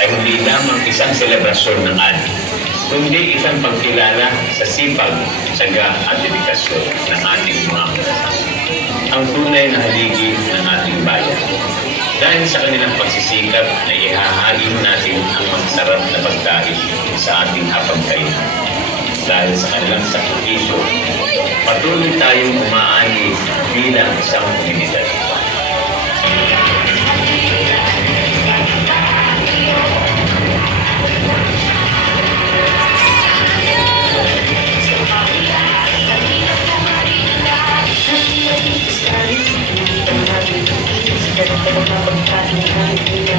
Ay hindi lamang isang selebrasyon ng adik, kundi isang pagkilala sa sipag, tiyaga at dedikasyon ng ating mga kabataan. Ang tunay na haligi ng ating bayan. Dahil sa kanilang pagsisikap na ihahalin natin ang masarap na pagkain sa ating hapagkainan. Dahil sa kanilang sakripisyo, patuloy tayong umaani bilang isang komunidad. Thank you.